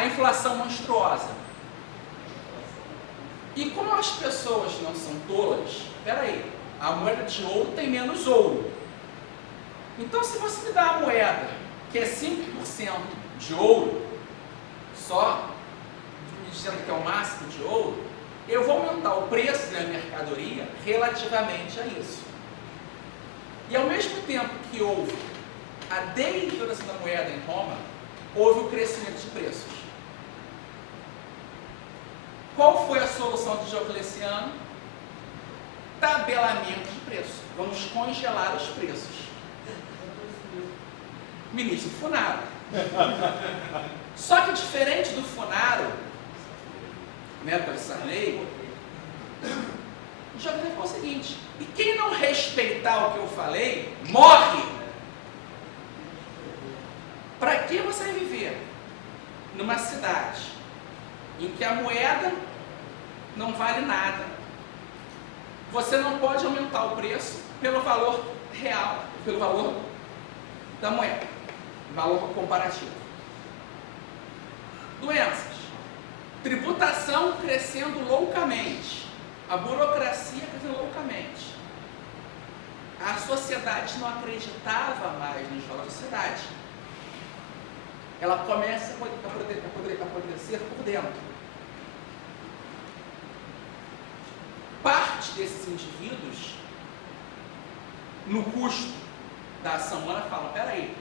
A inflação monstruosa. E como as pessoas não são tolas, peraí, a moeda de ouro tem menos ouro. Então, se você me dá uma moeda que é 5% de ouro, só me dizendo que é o máximo de ouro, eu vou aumentar o preço da mercadoria relativamente a isso. E ao mesmo tempo que houve a devalorização da moeda em Roma, houve o crescimento de preços. Qual foi a solução de Diocleciano? Tabelamento de preços. Vamos congelar os preços. Ministro Funaro. Só que diferente do Funaro, né, pelo Sarney, o Diocleciano falou o seguinte: e quem não respeitar o que eu falei, morre. Para que você vai viver numa cidade em que a moeda não vale nada? Você não pode aumentar o preço pelo valor real, pelo valor da moeda, valor comparativo. Doenças. Tributação crescendo loucamente. A burocracia crescendo loucamente. A sociedade não acreditava mais nos valores da sociedade. Ela começa a apodrecer por dentro. Parte desses indivíduos, no custo da ação humana, falam: peraí,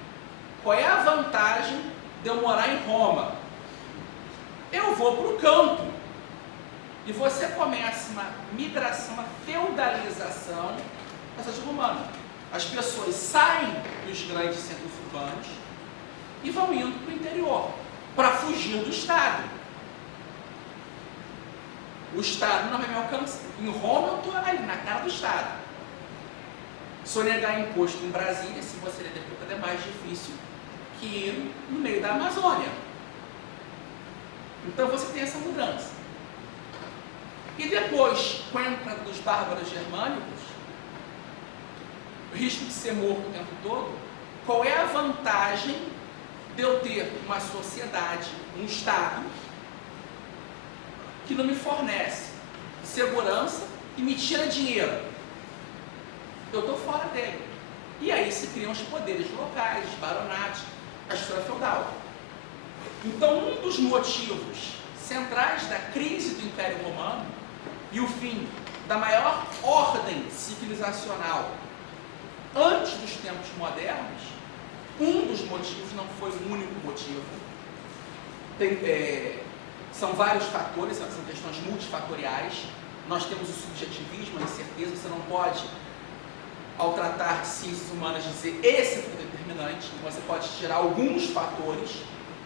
qual é a vantagem de eu morar em Roma? Eu vou para o campo. E você começa uma migração, uma feudalização da sociedade romana. As pessoas saem dos grandes centros urbanos e vão indo para o interior, para fugir do Estado. O Estado não vai me alcançar. Em Roma eu estou ali, na cara do Estado. Sonegar imposto em Brasília, se você é mais difícil que ir no meio da Amazônia. Então você tem essa mudança. E depois, com a entrada dos bárbaros germânicos, o risco de ser morto o tempo todo, qual é a vantagem de eu ter uma sociedade, um Estado, que não me fornece segurança e me tira dinheiro? Eu estou fora dele. E aí se criam os poderes locais, os baronatos, a estrutura feudal. Então, um dos motivos centrais da crise do Império Romano e o fim da maior ordem civilizacional antes dos tempos modernos, um dos motivos, não foi o único motivo, são vários fatores, são questões multifatoriais. Nós temos o subjetivismo, a incerteza. Você não pode, ao tratar de ciências humanas, dizer esse foi o determinante. Você pode tirar alguns fatores.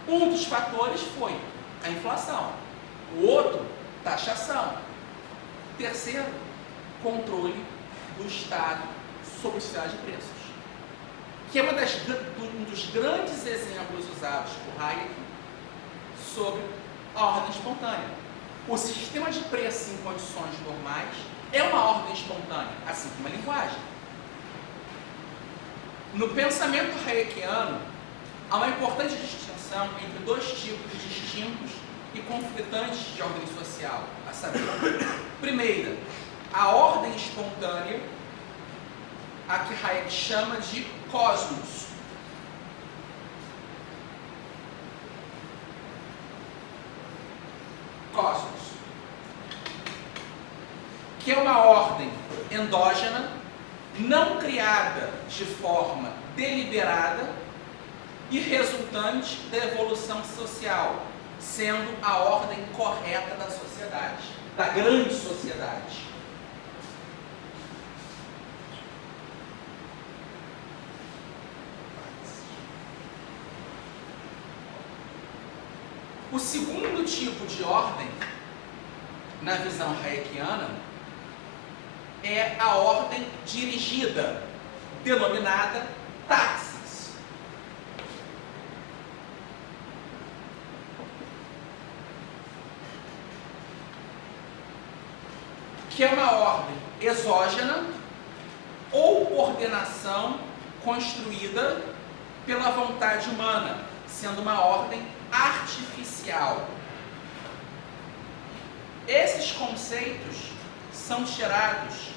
Um dos fatores foi a inflação. O outro, taxação. Terceiro, controle do Estado sobre os sinais de preços, que é um dos grandes exemplos usados por Hayek sobre a ordem espontânea. O sistema de preço em condições normais é uma ordem espontânea, assim como a linguagem. No pensamento hayekiano, há uma importante distinção entre dois tipos distintos e conflitantes de ordem social, a saber, primeira, a ordem espontânea, a que Hayek chama de cosmos. Cosmos, que é uma ordem endógena, não criada de forma deliberada e resultante da evolução social, sendo a ordem correta da sociedade, da grande sociedade. O segundo tipo de ordem, na visão hayekiana, é a ordem dirigida, denominada taxis. Que é uma ordem exógena ou coordenação construída pela vontade humana, sendo uma ordem artificial. Esses conceitos são tirados.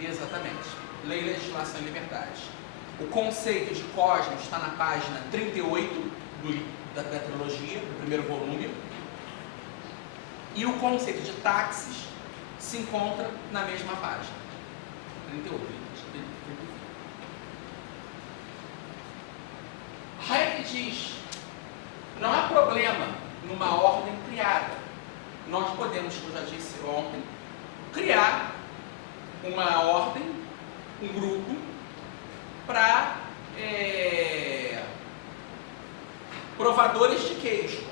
Exatamente. Lei, legislação e liberdade. O conceito de cosmos está na página 38 da trilogia, do primeiro volume. E o conceito de táxis se encontra na mesma página. 38. Hayek diz: não há problema numa ordem criada. Nós podemos, como eu já disse ontem, criar uma ordem, um grupo, para provadores de queijo.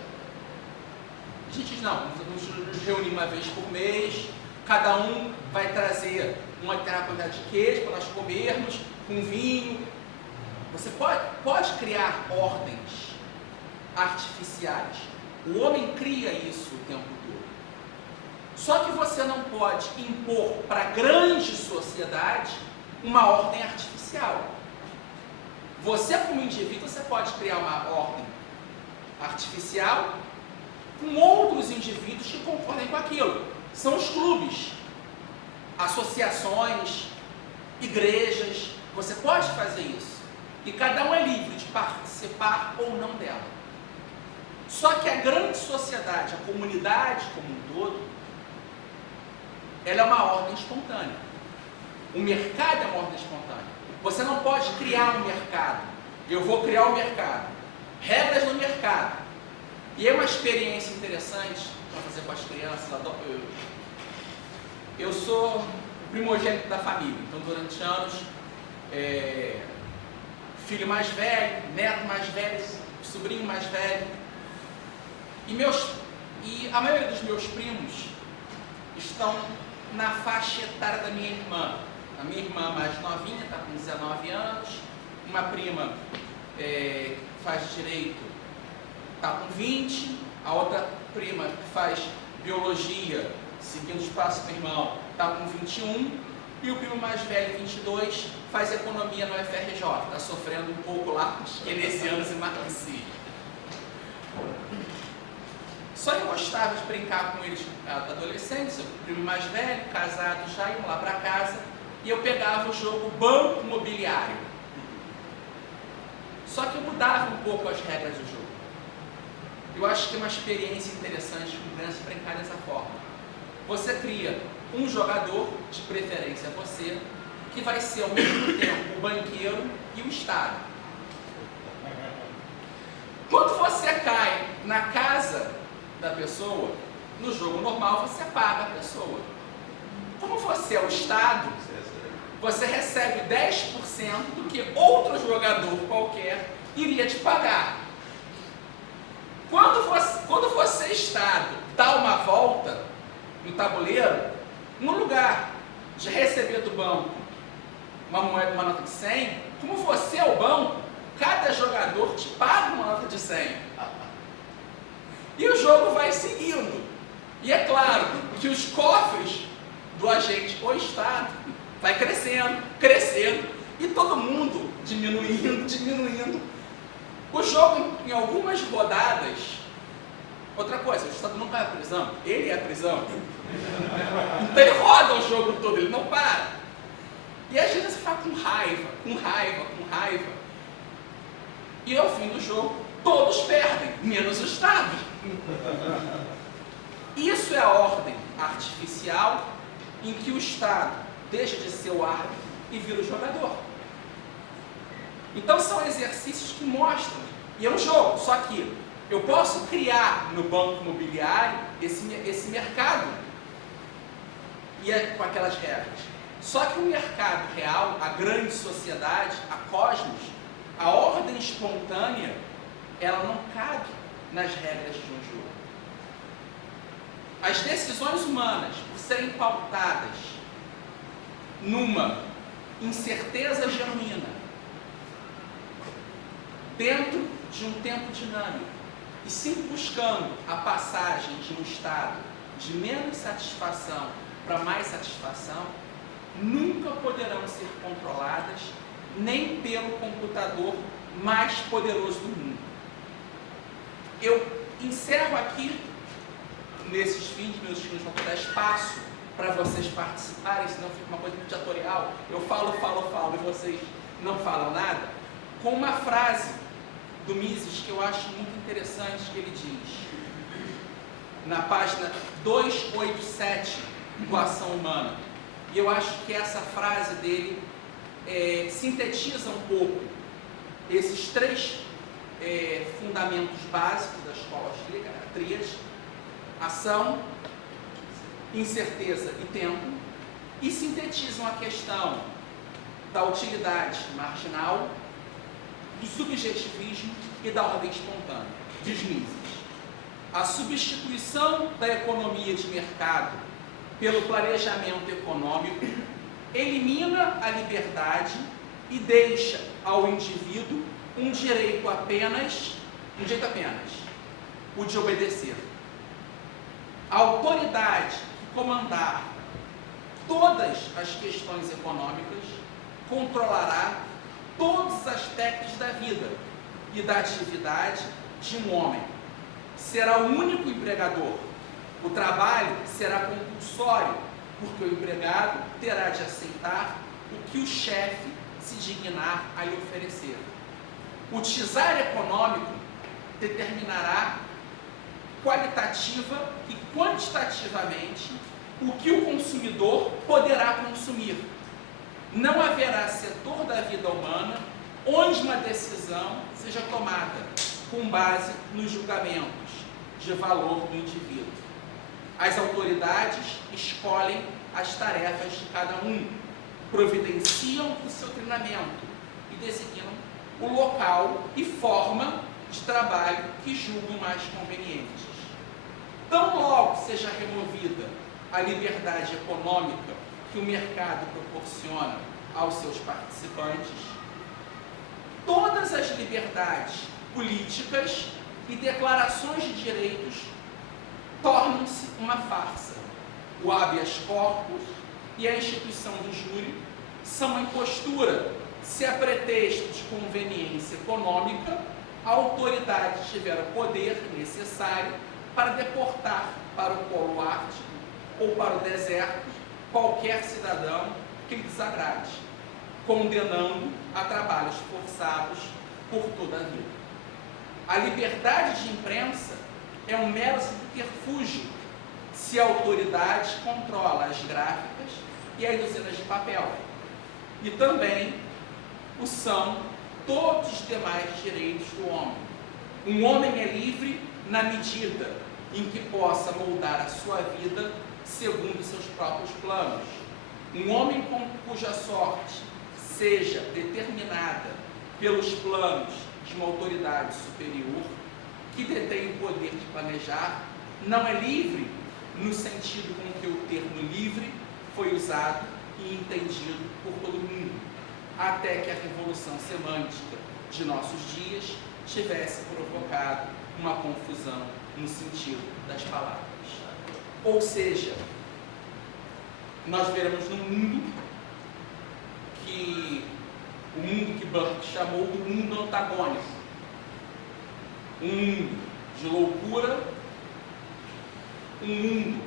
A gente diz: não, vamos nos reunir uma vez por mês, cada um vai trazer uma determinada quantidade de queijo para nós comermos, com vinho. Você pode criar ordens artificiais. O homem cria isso o tempo todo. Só que você não pode impor para a grande sociedade uma ordem artificial. Você, como indivíduo, você pode criar uma ordem artificial com outros indivíduos que concordem com aquilo. São os clubes, associações, igrejas. Você pode fazer isso. E cada um é livre de participar ou não dela. Só que a grande sociedade, a comunidade como um todo, ela é uma ordem espontânea. O mercado é uma ordem espontânea. Você não pode criar um mercado. Eu vou criar um mercado. Regras no mercado. E é uma experiência interessante para fazer com as crianças. Eu sou o primogênito da família. Então, durante anos, filho mais velho, neto mais velho, sobrinho mais velho. E a maioria dos meus primos estão na faixa etária da minha irmã. A minha irmã mais novinha está com 19 anos. Uma prima faz direito, está com 20. A outra prima que faz biologia, seguindo os passos do meu irmão, está com 21. E o primo mais velho, 22, faz economia no FRJ. Está sofrendo um pouco lá com os keynesianos e marxistas. Só eu gostava de brincar com eles adolescentes. O primo mais velho, casado já, iam lá para casa. E eu pegava o jogo Banco Imobiliário. Só que eu mudava um pouco as regras do jogo. Eu acho que é uma experiência interessante com crianças brincar dessa forma. Você cria um jogador, de preferência você, que vai ser ao mesmo tempo o banqueiro e o Estado. Quando você cai na casa da pessoa, no jogo normal você paga a pessoa. Como você é o Estado, você recebe 10% do que outro jogador qualquer iria te pagar. Quando você, Estado, dá uma volta no tabuleiro, no lugar de receber do banco uma moeda, uma nota de 100, como você é o banco, cada jogador te paga uma nota de 100. E o jogo vai seguindo. E é claro que os cofres do agente ou Estado vai crescendo, crescendo, e todo mundo diminuindo, diminuindo. O jogo, em algumas rodadas, outra coisa, o Estado não vai à prisão, ele é a prisão. Então ele roda o jogo todo, ele não para. E às vezes você fica com raiva, com raiva, com raiva. E ao fim do jogo, todos perdem, menos o Estado. Isso é a ordem artificial em que o Estado deixa de ser o árbitro e vira o jogador. Então são exercícios que mostram, e é um jogo, só que eu posso criar no banco imobiliário esse mercado e com aquelas regras. Só que o mercado real, a grande sociedade, a cosmos, a ordem espontânea, ela não cabe nas regras de um jogo. As decisões humanas, por serem pautadas numa incerteza genuína, dentro de um tempo dinâmico, e sim buscando a passagem de um estado de menos satisfação para mais satisfação, nunca poderão ser controladas nem pelo computador mais poderoso do mundo. Eu encerro aqui, nesses 20 minutos que nos vão dar espaço para vocês participarem, senão fica uma coisa ditatorial. Eu falo e vocês não falam nada, com uma frase do Mises que eu acho muito interessante, que ele diz, na página 287 do Ação Humana. E eu acho que essa frase dele sintetiza um pouco esses três fundamentos básicos da escola austríaca, a tríade: ação, incerteza e tempo, e sintetizam a questão da utilidade marginal, do subjetivismo e da ordem espontânea. Diz Mises: a substituição da economia de mercado pelo planejamento econômico elimina a liberdade e deixa ao indivíduo um direito apenas, o de obedecer. A autoridade que comandar todas as questões econômicas controlará todos os aspectos da vida e da atividade de um homem. Será o único empregador. O trabalho será compulsório, porque o empregado terá de aceitar o que o chefe se dignar a lhe oferecer. O czar econômico determinará qualitativa e quantitativamente o que o consumidor poderá consumir. Não haverá setor da vida humana onde uma decisão seja tomada com base nos julgamentos de valor do indivíduo. As autoridades escolhem as tarefas de cada um, providenciam o seu treinamento e designam o local e forma de trabalho que julgam mais convenientes. Tão logo seja removida a liberdade econômica que o mercado proporciona aos seus participantes, todas as liberdades políticas e declarações de direitos tornam-se uma farsa. O habeas corpus e a instituição do júri são uma impostura, se a pretexto de conveniência econômica a autoridade tiver o poder necessário para deportar para o polo ártico ou para o deserto qualquer cidadão que lhe desagrade, condenando a trabalhos forçados por toda a vida. A liberdade de imprensa é um mero subterfúgio se a autoridade controla as gráficas e as usinas de papel. E também o são todos os demais direitos do homem. Um homem é livre na medida em que possa moldar a sua vida segundo seus próprios planos. Um homem cuja sorte seja determinada pelos planos de uma autoridade superior, que detém o poder de planejar, não é livre no sentido com que o termo livre foi usado e entendido por todo mundo, até que a revolução semântica de nossos dias tivesse provocado uma confusão no sentido das palavras. Ou seja, nós veremos no mundo que o mundo que Burke chamou de mundo antagônico, um mundo de loucura, um mundo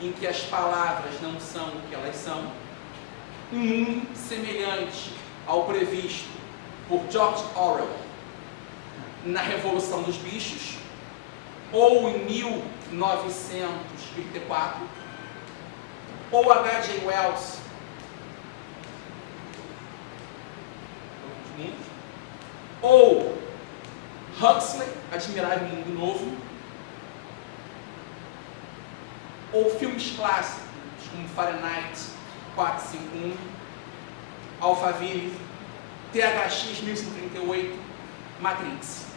em que as palavras não são o que elas são, um mundo semelhante ao previsto por George Orwell na Revolução dos Bichos, ou em 1984, ou H.G. Wells, ou Huxley, Admirável Mundo Novo, ou filmes clássicos como Fahrenheit 451, Alphaville, THX 1138, Matrix.